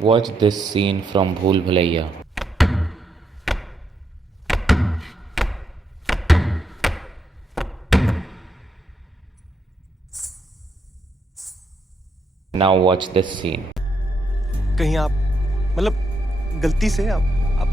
Watch this scene from Bhool Bhulaiyaa. Now watch this scene. कहीं आप मतलब गलती से आप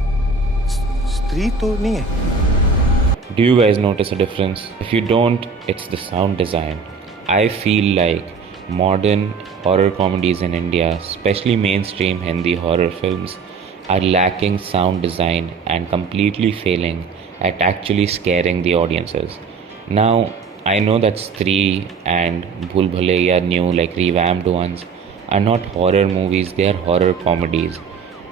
स्त्री तो नहीं है? Do you guys notice a difference? If you don't, it's the sound design. I feel like modern horror comedies in India, especially mainstream Hindi horror films, are lacking sound design and completely failing at actually scaring the audiences. Now, I know that Stree and Bhool Bhulaiyaa new, like revamped ones, are not horror movies, they are horror comedies.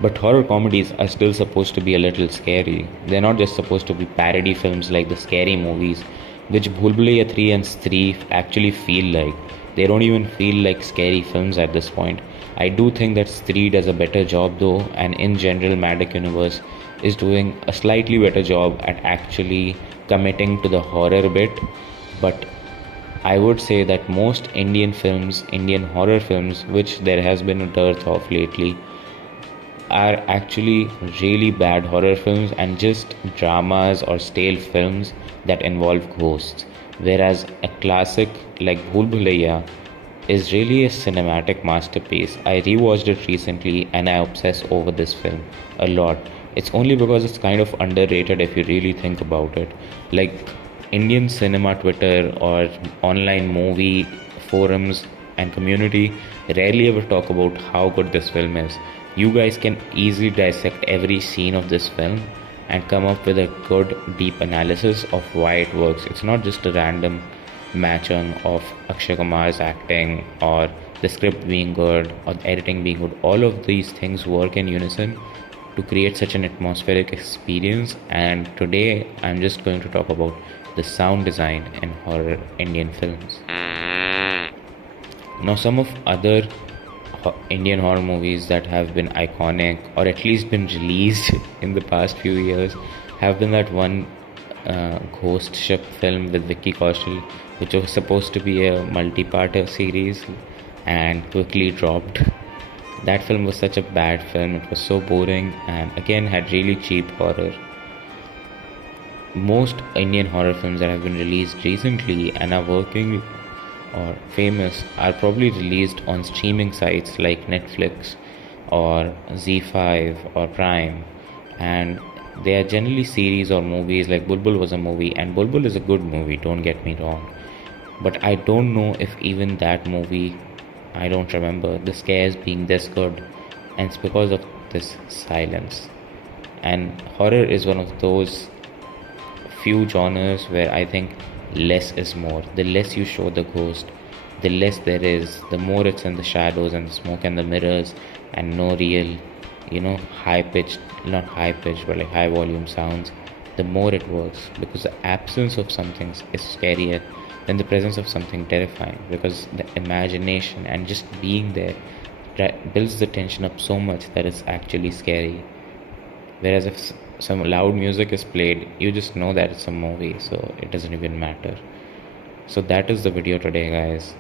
But horror comedies are still supposed to be a little scary. They're not just supposed to be parody films like the scary movies, which Bhool Bhulaiyaa 3 and Stree actually feel like. They don't even feel like scary films at this point. I do think that Stree does a better job though, and in general, Maddock Universe is doing a slightly better job at actually committing to the horror bit. But I would say that most Indian films, Indian horror films, which there has been a dearth of lately, are actually really bad horror films and just dramas or stale films that involve ghosts. Whereas a classic like Bhool Bhulaiyaa is really a cinematic masterpiece. I rewatched it recently and I obsess over this film a lot. It's only because it's kind of underrated if you really think about it. Like Indian cinema Twitter or online movie forums and community rarely ever talk about how good this film is. You guys can easily dissect every scene of this film and come up with a good deep analysis of why it works. It's not just a random matching of Akshay Kumar's acting or the script being good or the editing being good. All of these things work in unison to create such an atmospheric experience, and today I'm just going to talk about the sound design in horror Indian films. Now, some of other Indian horror movies that have been iconic or at least been released in the past few years have been that one ghost ship film with Vicky Kaushal, which was supposed to be a multi-part series and quickly dropped. That film was such a bad film, it was so boring and again had really cheap horror. Most Indian horror films that have been released recently and are working or famous are probably released on streaming sites like Netflix or Z5 or Prime, and they are generally series or movies. Like Bulbul was a movie, and Bulbul is a good movie, don't get me wrong, but I don't know if even that movie, I don't remember the scares being this good, and it's because of this silence. And horror is one of those few genres where I think less is more. The less you show the ghost, the less there is, the more it's in the shadows and the smoke and the mirrors and no real, high pitched, not high pitched, but like high volume sounds, the more it works, because the absence of something is scarier than the presence of something terrifying, because the imagination and just being there builds the tension up so much that it's actually scary. Whereas if some loud music is played, you just know that it's a movie, so it doesn't even matter. So that is the video today, guys.